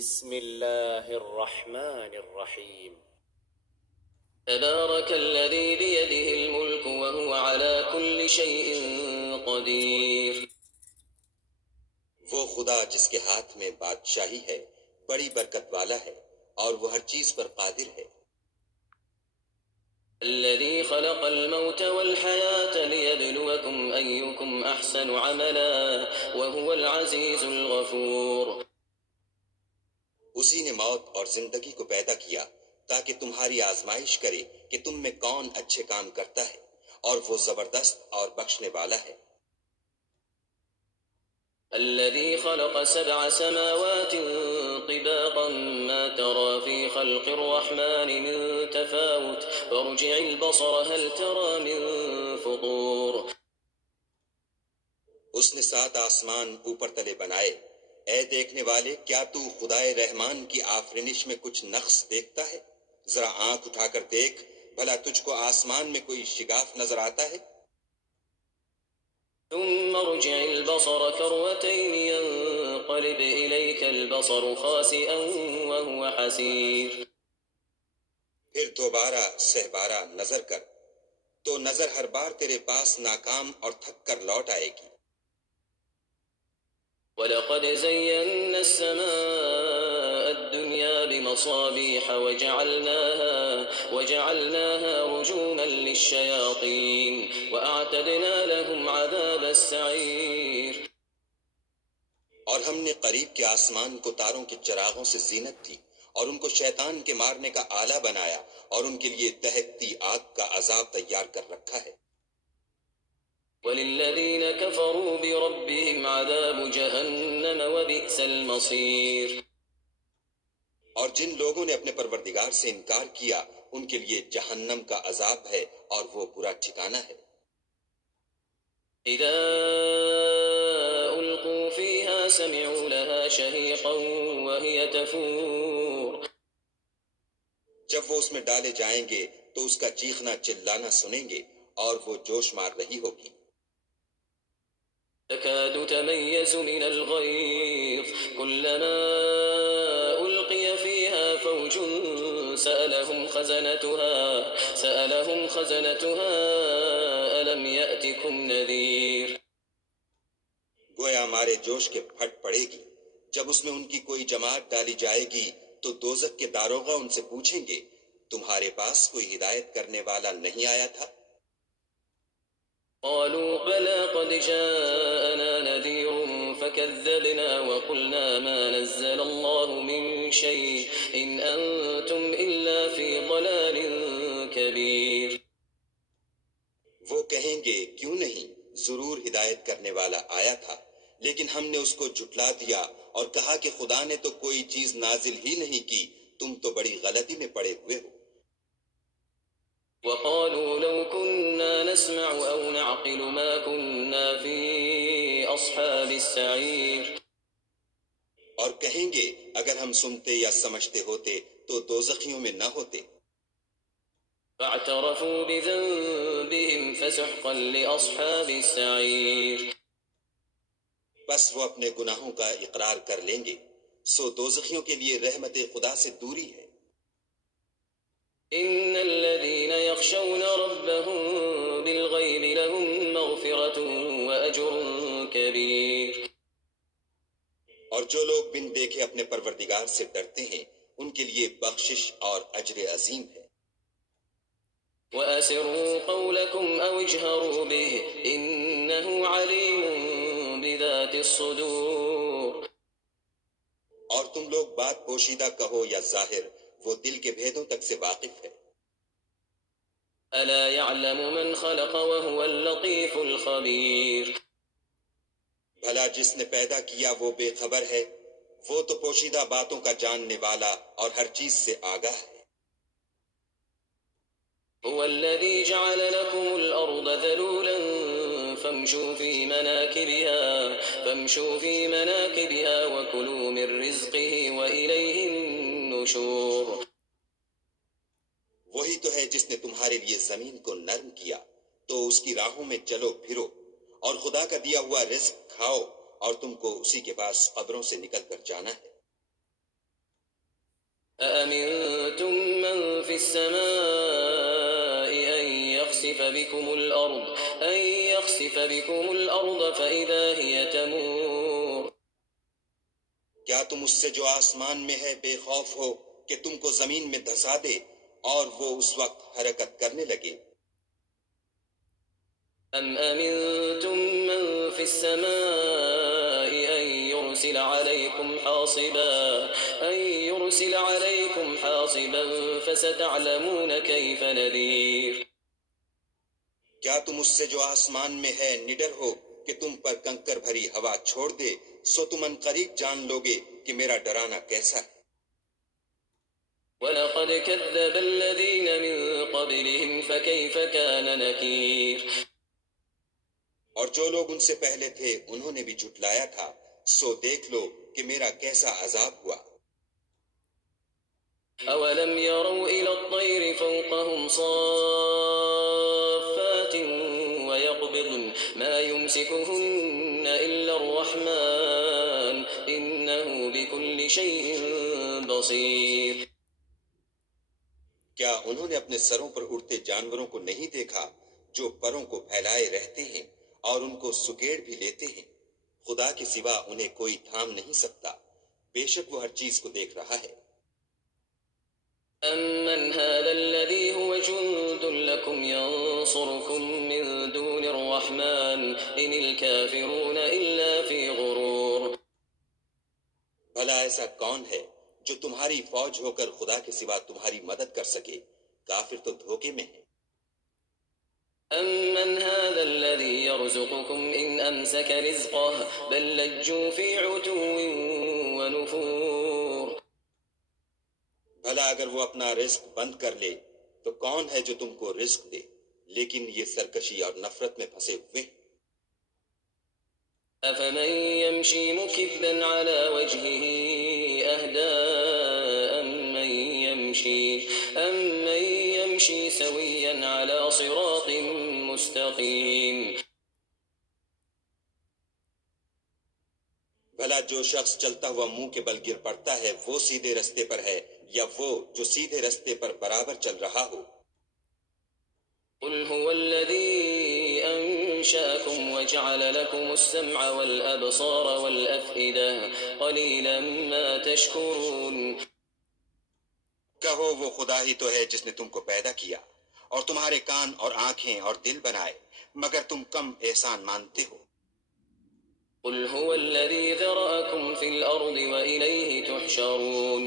بسم الله الرحمن الرحيم. تبارك الذي بيده الملك وهو على كل شيء قدير. وہ خدا جس کے ہاتھ میں بادشاہی ہے بڑی برکت والا ہے اور وہ ہر چیز پر قادر ہے. الذي خلق الموت والحياة ليبلوكم أيكم أحسن عملا وهو العزيز الغفور. اسی نے موت اور زندگی کو پیدا کیا تاکہ تمہاری آزمائش کرے کہ تم میں کون اچھے کام کرتا ہے، اور وہ زبردست اور بخشنے والا ہے. الذي خلق 7 سماوات طباقا ما ترى في خلق الرحمن من تفاوت فارجع البصر هل ترى من فطور. اس نے 7 آسمان اوپر تلے بنائے. اے دیکھنے والے، کیا تو خدائے رحمان کی آفرینش میں کچھ نقص دیکھتا ہے؟ ذرا آنکھ اٹھا کر دیکھ، بھلا تجھ کو آسمان میں کوئی شگاف نظر آتا ہے؟ ثم ارجع البصر كرتين ينقلب إليك البصر خاسئا وهو حسير. پھر دوبارہ سہبارہ نظر کر تو نظر ہر بار تیرے پاس ناکام اور تھک کر لوٹ آئے گی. وَلَقَدْ زَيَّنَّا السَّمَاءَ الدُّنْيَا بِمَصَابِيحَ وَجَعَلْنَاهَا رُجُومًا لِلشَّيَاطِينِ وَأَعْتَدْنَا لَهُمْ عَذَابَ السَّعِيرِ. اور ہم نے قریب کے آسمان کو تاروں کے چراغوں سے زینت دی اور ان کو شیطان کے مارنے کا آلہ بنایا، اور ان کے لیے دہکتی آگ کا عذاب تیار کر رکھا ہے. وَلِلَّذِينَ كَفَرُوا بِرَبِّهِمْ عَذَابُ جَهَنَّمَ وَبِئْسَ الْمَصِيرُ. اور جن لوگوں نے اپنے پروردگار سے انکار کیا ان کے لیے جہنم کا عذاب ہے اور وہ برا ٹھکانہ ہے. إِذَا أُلْقُوا فِيهَا سَمِعُوا لَهَا شَهِيقًا وَهِيَ تَفُورُ. جب وہ اس میں ڈالے جائیں گے تو اس کا چیخنا چلانا سنیں گے اور وہ جوش مار رہی ہوگی. تكاد تميز من الغيظ كلما ألقي فيها فوج سألهم خزنتها ألم يأتكم نذير. گویا ہمارے جوش کے پھٹ پڑے گی. جب اس میں ان کی کوئی جماعت ڈالی جائے گی تو دوزخ کے داروغہ ان سے پوچھیں گے، تمہارے پاس کوئی ہدایت کرنے والا نہیں آیا تھا؟ قالوا بلى قد جاءنا نذير فكذبنا وقلنا ما نزل الله من شيء إن أنتم إلا في ضلال كبير. وہ کہیں گے کیوں نہیں، ضرور ہدایت کرنے والا آیا تھا، لیکن ہم نے اس کو جھٹلا دیا اور کہا کہ خدا نے تو کوئی چیز نازل ہی نہیں کی، تم تو بڑی غلطی میں پڑے ہوئے ہو. وقالوا لو كنا نسمع أو نعقل ما كنا في أصحاب السعير. اور کہیں گے اگر ہم سنتے یا سمجھتے ہوتے تو دوزخیوں میں نہ ہوتے. فاعترفوا بذنبهم فسحقا لأصحاب السعير. بس وہ اپنے گناہوں کا اقرار کر لیں گے، سو دوزخیوں کے لیے رحمت خدا سے دوری ہے. إن الذين يخشون ربهم بالغيب لهم مغفرة وأجر كبير. اور جو لوگ بن دیکھے اپنے پروردگار سے ڈرتے ہیں ان کے لیے بخشش اور اجر عظیم ہے. وأسروا قولكم أو اجهروا به إنه عليم بذات الصدور. اور تم لوگ بات پوشیدہ کہو یا ظاہر، وہ دل کے بھیدوں تک سے واقف ہے. ألا يعلم من خلق وهو اللطيف الخبير. بھلا جس نے پیدا کیا وہ بے خبر ہے، وہ تو پوشیدہ باتوں کا جاننے والا اور ہر چیز سے آگاہ ہے. هو الذي جعل لكم الأرض ذلولا فامشوا في مناكبها وكلوا من رزقه وإليه النشور. وہی تو ہے جس نے تمہارے لیے زمین کو نرم کیا تو اس کی راہوں میں چلو پھرو، اور خدا کا دیا ہوا رزق کھاؤ، اور تم کو اسی کے پاس قبروں سے نکل کر جانا ہے. أأمنتم من في السماء أن يخسف بكم الأرض فإذا هي تمور کیا تم اس سے جو آسمان میں ہے بے خوف ہو کہ تم کو زمین میں دھسا دے اور وہ اس وقت حرکت کرنے لگے؟ أم أمنتم من في السماء أن يرسل عليكم حاصبا فستعلمون كيف نذير کیا تم اس سے جو آسمان میں ہے نڈر ہو کہ تم پر کنکر بھری ہوا چھوڑ دے، سو تم ان قریب جان لوگے کہ میرا ڈرانا کیسا ہے۔ وَلَقَدْ كَذَّبَ الَّذِينَ مِن قَبْلِهِمْ فَكَيْفَ كَانَ نَكِيرِ اور جو لوگ ان سے پہلے تھے انہوں نے بھی جھٹلایا تھا، سو دیکھ لو کہ میرا کیسا عذاب ہوا۔ أَوَلَمْ يَرَوْا إِلَى الطَّيْرِ فَوْقَهُمْ صَافَّاتٍ وَيَقْبِضْنَ مَا يُمْسِكُهُنَّ إِلَّا الرَّحْمَنُ إِنَّهُ بِكُلِّ شَيْءٍ بَصِيرٌ کیا انہوں نے اپنے سروں پر اڑتے جانوروں کو نہیں دیکھا جو پروں کو پھیلائے رہتے ہیں اور ان کو سکیڑ بھی لیتے ہیں؟ خدا کے سوا انہیں کوئی تھام نہیں سکتا، بے شک وہ ہر چیز کو دیکھ رہا ہے۔ أَمَّنْ هَذَا الَّذِي هُوَ جُندٌ لَكُمْ يَنصُرُكُم مِّن دُونِ الرَّحْمَنِ إِنِ الْكَافِرُونَ إِلَّا فِي غُرُورٍ بھلا ایسا کون ہے جو تمہاری فوج ہو کر خدا کے سوا تمہاری مدد کر سکے؟ کافر تو دھوکے میں ہے۔ أَمَّنْ هَذَا الَّذِي يَرْزُقُكُمْ إِنْ أَمْسَكَ رِزْقَهُ بَل لَّجُّوا فِي عُتُوٍّ وَنُفُورٍ بھلا اگر وہ اپنا رزق بند کر لے تو کون ہے جو تم کو رزق دے؟ لیکن یہ سرکشی اور نفرت میں پھنسے ہوئے ہیں۔ أَفَمَن يَمْشِي مُكِبًّا عَلَى وَجْهِهِ أَهْدَىٰ أَمَّن يَمْشِي سَوِيًّا عَلَى صِرَاطٍ مُّسْتَقِيمٍ بھلا جو شخص چلتا ہوا منہ کے بل گر پڑتا ہے وہ سیدھے رستے پر ہے یا وہ جو سیدھے رستے پر برابر چل رہا ہو؟ قُلْ هُوَ الَّذِي أَنشَأَكُمْ وَجَعَلَ لَكُمُ السَّمْعَ وَالْأَبْصَارَ وَالْأَفْئِدَةَ قَلِيلًا مَا تَشْكُرُونَ کہو وہ خدا ہی تو ہے جس نے تم کو پیدا کیا اور تمہارے کان اور آنکھیں اور دل بنائے، مگر تم کم احسان مانتے ہو۔ قُلْ هُوَ الَّذِي ذَرَأَكُمْ فِي الْأَرْضِ وَإِلَيْهِ تُحْشَرُونَ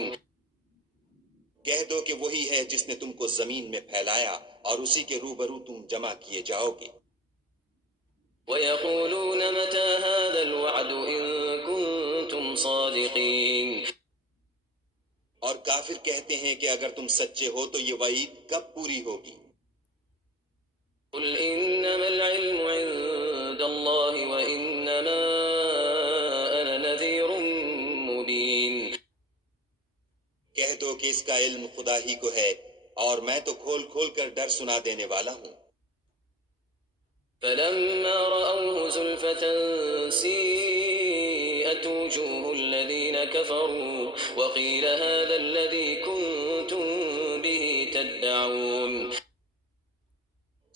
کہہ دو کہ وہی ہے جس نے تم کو زمین میں پھیلایا اور اسی کے روبرو تم جمع کیے جاؤ گے۔ وَيَقُولُونَ مَتَىٰ هَٰذَا الْوَعْدُ إِن كُنتُمْ صَادِقِينَ اور کافر کہتے ہیں کہ اگر تم سچے ہو تو یہ وعید کب پوری ہوگی؟ قُلْ إِنَّمَا الْعِلْمُ عِندَ اللَّهِ وَإِنَّمَا أَنَا نَذِيرٌ مُّبِينٌ کہہ دو کہ اس کا علم خدا ہی کو ہے اور میں تو کھول کھول کر ڈر سنا دینے والا ہوں۔ فَلَمَّا رَأَوْهُ زُلْفَةً سِيئَتْ وُجُوهُ الَّذِينَ كَفَرُوا وَقِيلَ هَٰذَا الَّذِي كُنتُم بِهِ تَدَّعُونَ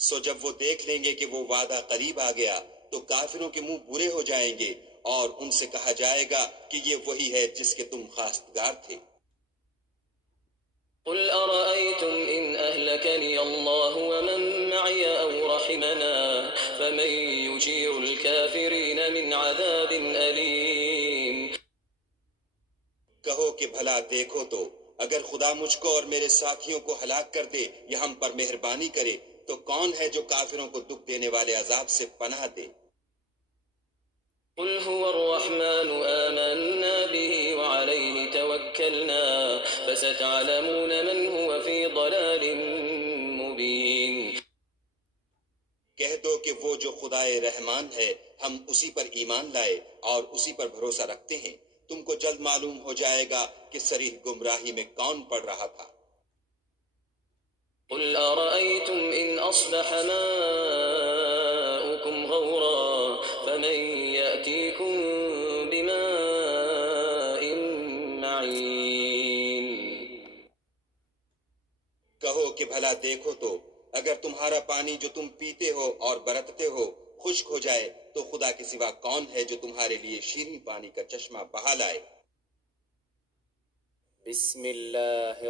سو جب وہ دیکھ لیں گے کہ وہ وعدہ قریب آ گیا تو کافروں کے منہ برے ہو جائیں گے اور ان سے کہا جائے گا کہ یہ وہی ہے جس کے تم خواستگار تھے۔ قُلْ أَرَأَيْتُمْ إِنْ أَهْلَكَنِيَ اللَّهُ وَمَن مَّعِيَ أَوْ رَحِمَنَا فَمَن يُجِيرُ الْكَافِرِينَ مِنْ عَذَابٍ أَلِيمٍ کہو کہ بھلا دیکھو تو اگر خدا مجھ کو اور میرے ساتھیوں کو ہلاک کر دے یا ہم پر مہربانی کرے تو کون ہے جو کافروں کو دکھ دینے والے عذاب سے پناہ دے؟ قُلْ هُوَ الرَّحْمَٰنُ آمَنَّا بِهِ وَعَلَيْهِ تَوَكَّلْنَا فَسَتَعْلَمُونَ مَنْ هُوَ فِي ضَلَالٍ مُّبِينٍ کہہ دو کہ وہ جو خدائے رحمان ہے ہم اسی پر ایمان لائے اور اسی پر بھروسہ رکھتے ہیں، تم کو جلد معلوم ہو جائے گا کہ صریح گمراہی میں کون پڑ رہا تھا۔ قُلْ أَرَأَيْتُمْ إِنْ أَصْبَحَ مَاؤُكُمْ غَوْرًا فَمَن يَأْتِيكُم بِمَاءٍ مَّعِينٍ کہ بھلا دیکھو تو اگر تمہارا پانی جو تم پیتے ہو اور برتتے ہو خشک ہو جائے تو خدا کے سوا کون ہے جو تمہارے لیے شیریں پانی کا چشمہ بہا لائے؟ بسم اللہ